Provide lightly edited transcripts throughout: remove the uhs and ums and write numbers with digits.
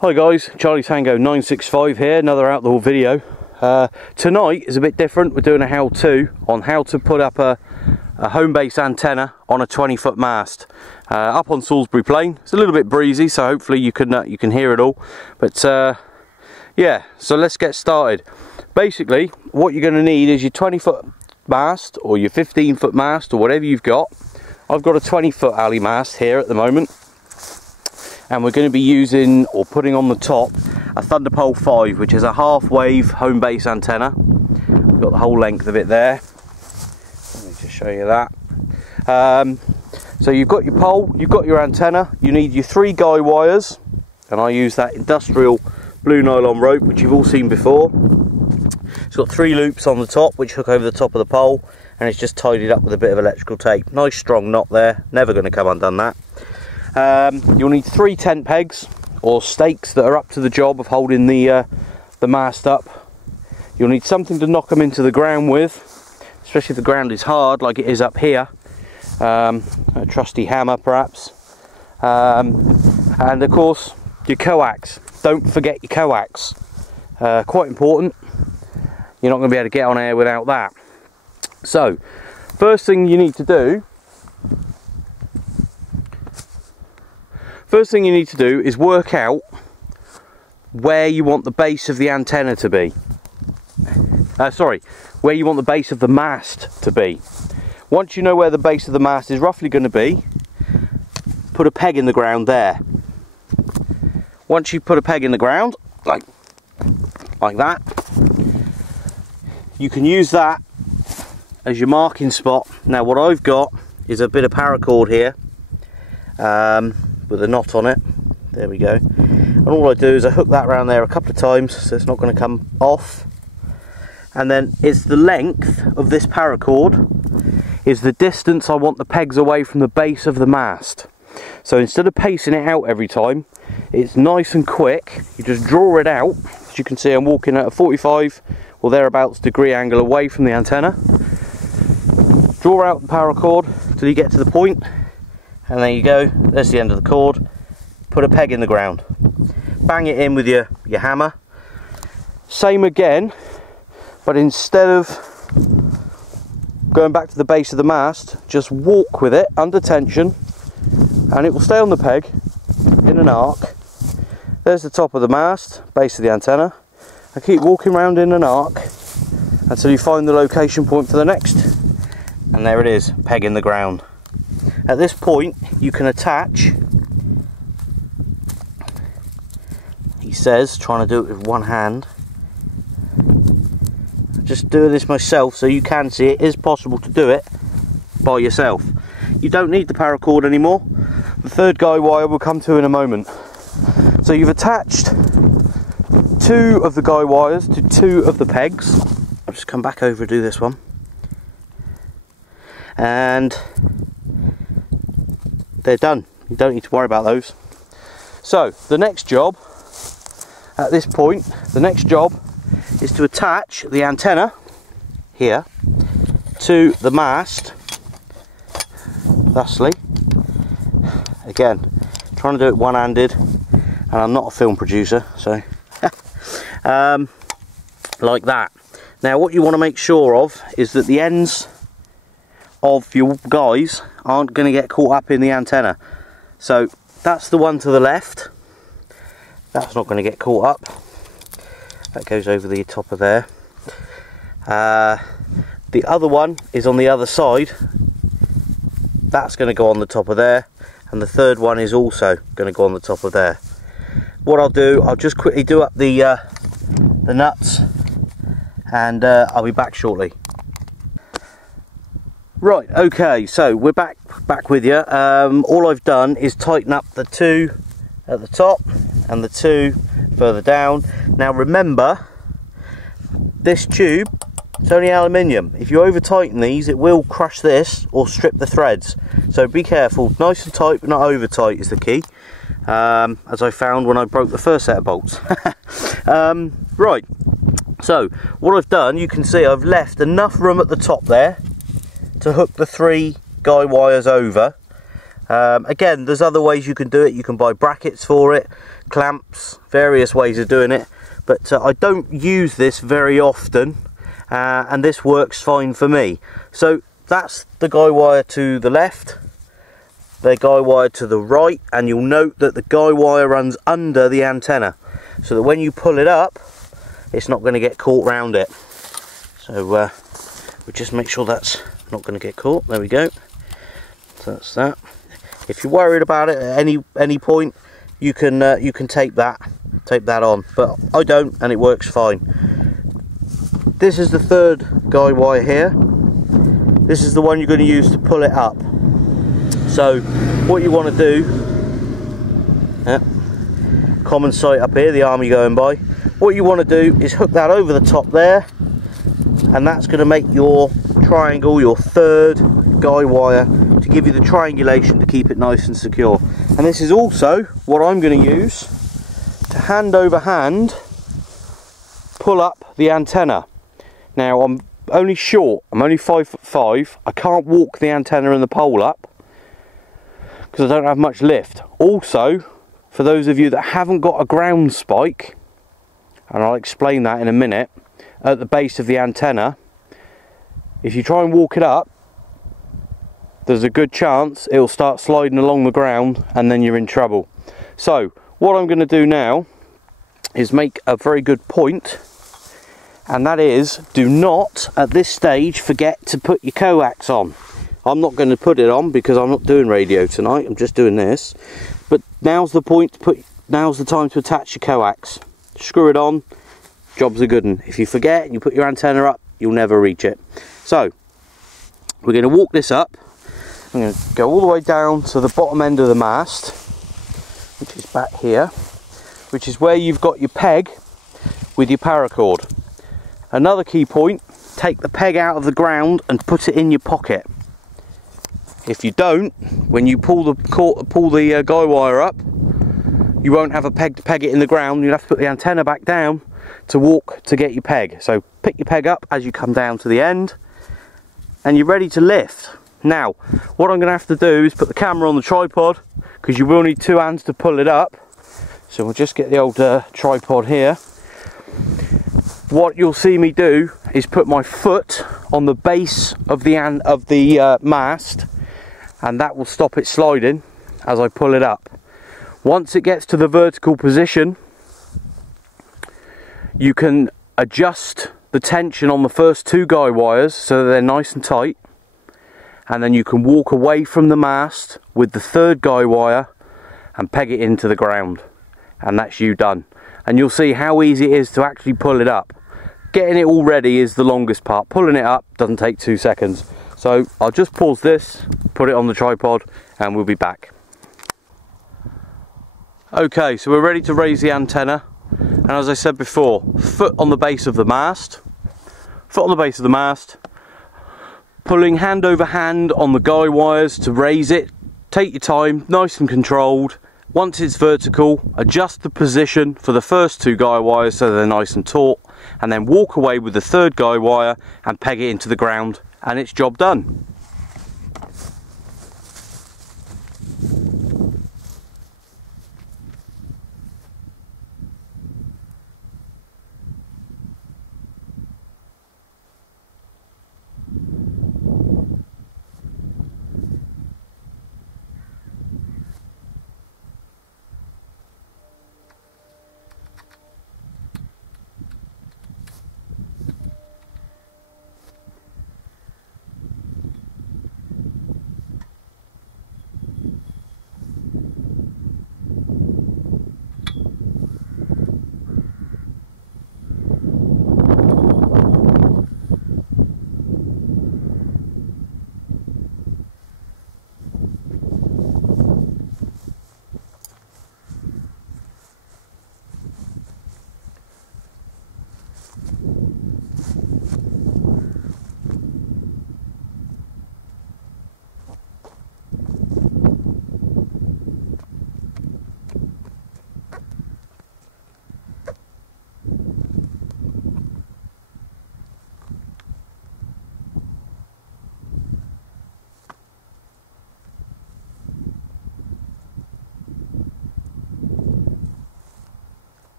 Hi guys, Charlie Tango 965 here, another outdoor video. Tonight is a bit different. We're doing a how-to on how to put up a home base antenna on a 20-foot mast up on Salisbury Plain. It's a little bit breezy, so hopefully you can hear it all. But yeah, so let's get started. Basically, what you're going to need is your 20-foot mast or your 15-foot mast or whatever you've got. I've got a 20-foot alley mast here at the moment, and we're going to be using or putting on the top a Thunderpole 5, which is a half-wave home base antenna. We've got the whole length of it there. Let me just show you that. So you've got your pole, you've got your antenna, you need your 3 guy wires, and I use that industrial blue nylon rope which you've all seen before. It's got 3 loops on the top which hook over the top of the pole, and it's just tidied up with a bit of electrical tape. Nice strong knot there, never going to come undone that. You'll need 3 tent pegs or stakes that are up to the job of holding the mast up. You'll need something to knock them into the ground with, especially if the ground is hard like it is up here. A trusty hammer perhaps, and of course your coax. Don't forget your coax, quite important. You're not going to be able to get on air without that. So first thing you need to do is work out where you want the base of the antenna to be. Where you want the base of the mast to be. Once you know where the base of the mast is roughly going to be, put a peg in the ground there. Once you put a peg in the ground, like that, you can use that as your marking spot. Now what I've got is a bit of paracord here, with a knot on it. There we go. And all I do is I hook that around there a couple of times so it's not going to come off. And then it's the length of this paracord is the distance I want the pegs away from the base of the mast. So instead of pacing it out every time, it's nice and quick. You just draw it out. As you can see, I'm walking at a 45 or thereabouts degree angle away from the antenna. Draw out the paracord till you get to the point, and there you go. There's the end of the cord. Put a peg in the ground. Bang it in with your hammer. Same again, but instead of going back to the base of the mast, just walk with it under tension, and it will stay on the peg in an arc. There's the top of the mast, base of the antenna. I keep walking around in an arc until you find the location point for the next, and there it is, peg in the ground. At this point you can attach, he says, trying to do it with one hand. Just doing this myself so you can see it is possible to do it by yourself. You don't need the paracord anymore. The 3rd guy wire we'll come to in a moment. So you've attached 2 of the guy wires to 2 of the pegs. I'll just come back over and do this one. And they're done. You don't need to worry about those. So the next job at this point, is to attach the antenna here to the mast, thusly. Again, trying to do it one-handed, and I'm not a film producer, so like that. Now what you want to make sure of is that the ends of your guys aren't going to get caught up in the antenna. So that's the one to the left. That's not going to get caught up. That goes over the top of there. The other one is on the other side. That's going to go on the top of there, and the 3rd one is also going to go on the top of there. What I'll do, I'll just quickly do up the nuts, and I'll be back shortly. Right, okay, so we're back with you. All I've done is tighten up the 2 at the top and the 2 further down. Now remember, this tube, it's only aluminium. If you over tighten these, it will crush this or strip the threads. So be careful, nice and tight but not over tight is the key, as I found when I broke the first set of bolts. Right, so what I've done, you can see I've left enough room at the top there to hook the 3 guy wires over. Again, there's other ways you can do it. You can buy brackets for it, clamps, various ways of doing it, but I don't use this very often, and this works fine for me. So that's the guy wire to the left, the guy wire to the right, and you'll note that the guy wire runs under the antenna, so that when you pull it up, it's not going to get caught round it. So we'll just make sure that's not going to get caught. There we go. So that's that. If you're worried about it at any point, you can tape that on, but I don't, and it works fine. This is the third guy wire here. This is the one you're going to use to pull it up. So what you want to do, common sight up here, the army going by. What you want to do is hook that over the top there, and that's going to make your triangle, your third guy wire, to give you the triangulation to keep it nice and secure. And this is also what I'm going to use to hand over hand pull up the antenna. Now I'm only short, I'm only 5'5". I can't walk the antenna and the pole up because I don't have much lift. Also, for those of you that haven't got a ground spike, and I'll explain that in a minute, at the base of the antenna, if you try and walk it up, there's a good chance it'll start sliding along the ground and then you're in trouble. So what I'm going to do now is make a very good point, and that is, do not at this stage forget to put your coax on. I'm not going to put it on because I'm not doing radio tonight, I'm just doing this, but now's the point to now's the time to attach your coax. Screw it on, job's a good one. If you forget and you put your antenna up, you'll never reach it. So we're going to walk this up. I'm going to go all the way down to the bottom end of the mast, which is back here, which is where you've got your peg with your paracord. Another key point, take the peg out of the ground and put it in your pocket. If you don't, when you pull the guy wire up, you won't have a peg to peg it in the ground. You'll have to put the antenna back down to walk to get your peg. So pick your peg up as you come down to the end, and you're ready to lift. Now, what I'm going to have to do is put the camera on the tripod, because you will need two hands to pull it up. So we'll just get the old tripod here. What you'll see me do is put my foot on the base of the mast, and that will stop it sliding as I pull it up. Once it gets to the vertical position, you can adjust the tension on the first two guy wires so that they're nice and tight, and then you can walk away from the mast with the third guy wire and peg it into the ground, and that's you done. And you'll see how easy it is to actually pull it up. Getting it all ready is the longest part. Pulling it up doesn't take 2 seconds. So I'll just pause this, put it on the tripod, and we'll be back. Okay, so we're ready to raise the antenna, and as I said before, foot on the base of the mast, pulling hand over hand on the guy wires to raise it. Take your time, nice and controlled. Once it's vertical, adjust the position for the first two guy wires so they're nice and taut, and then walk away with the third guy wire and peg it into the ground, and it's job done.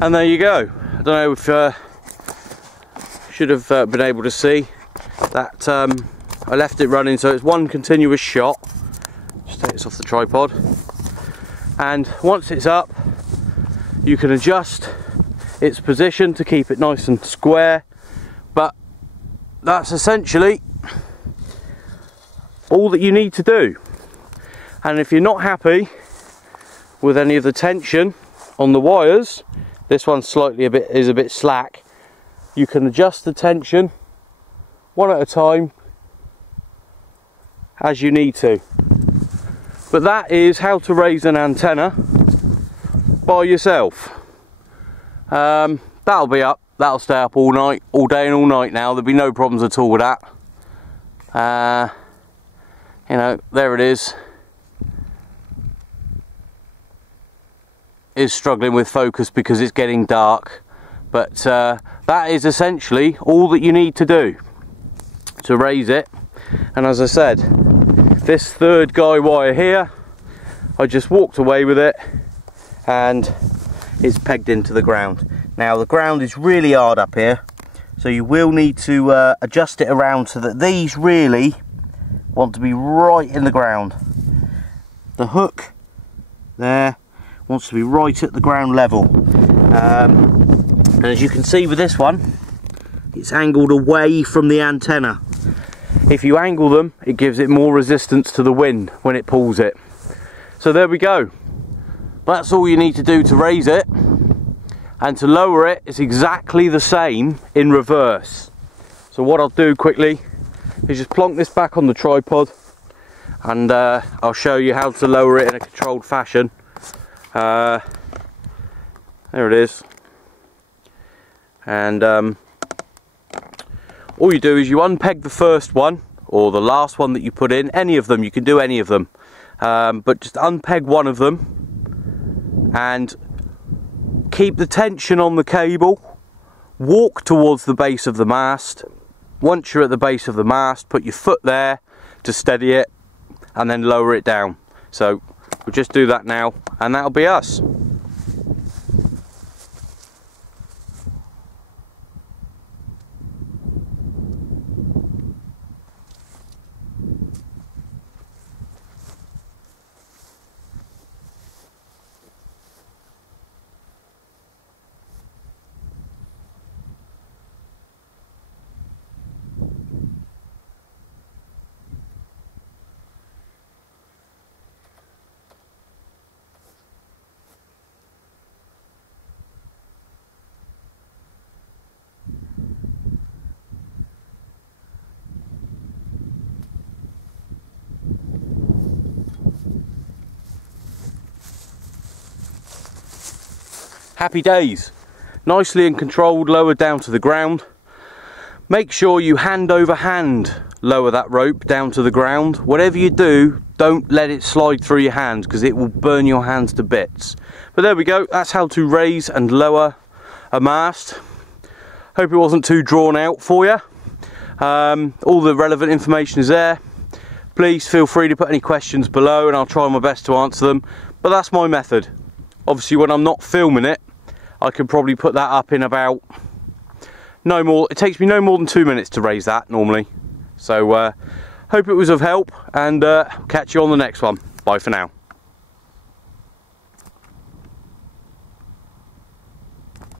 And there you go. I don't know if should have been able to see that. I left it running, so it's one continuous shot. Just take this off the tripod, and once it's up, you can adjust its position to keep it nice and square. But that's essentially all that you need to do. And if you're not happy with any of the tension on the wires, this one's slightly a bit slack, you can adjust the tension one at a time as you need to. But that is how to raise an antenna by yourself. That'll be up, that'll stay up all night, all day and all night now. There'll be no problems at all with that. You know, there it is. Is struggling with focus because it's getting dark, but that is essentially all that you need to do to raise it. And as I said, this third guy wire here, I just walked away with it and it's pegged into the ground. Now the ground is really hard up here, so you will need to adjust it around so that these really want to be right in the ground. The hook there wants to be right at the ground level, and as you can see with this one, it's angled away from the antenna. If you angle them, it gives it more resistance to the wind when it pulls it. So there we go. That's all you need to do to raise it, and to lower it is exactly the same in reverse. So what I'll do quickly is just plonk this back on the tripod, and I'll show you how to lower it in a controlled fashion. There it is. And all you do is you unpeg the first one or the last one that you put in, any of them, you can do any of them, but just unpeg one of them and keep the tension on the cable, walk towards the base of the mast. Once you're at the base of the mast, put your foot there to steady it and then lower it down. So we'll just do that now and that'll be us. Happy days. Nicely and controlled, lowered down to the ground. Make sure you hand over hand lower that rope down to the ground. Whatever you do, don't let it slide through your hands because it will burn your hands to bits. But there we go, that's how to raise and lower a mast. Hope it wasn't too drawn out for you. All the relevant information is there. Please feel free to put any questions below and I'll try my best to answer them. But that's my method. Obviously when I'm not filming it, I can probably put that up in about it takes me no more than 2 minutes to raise that normally. So hope it was of help, and catch you on the next one. Bye for now.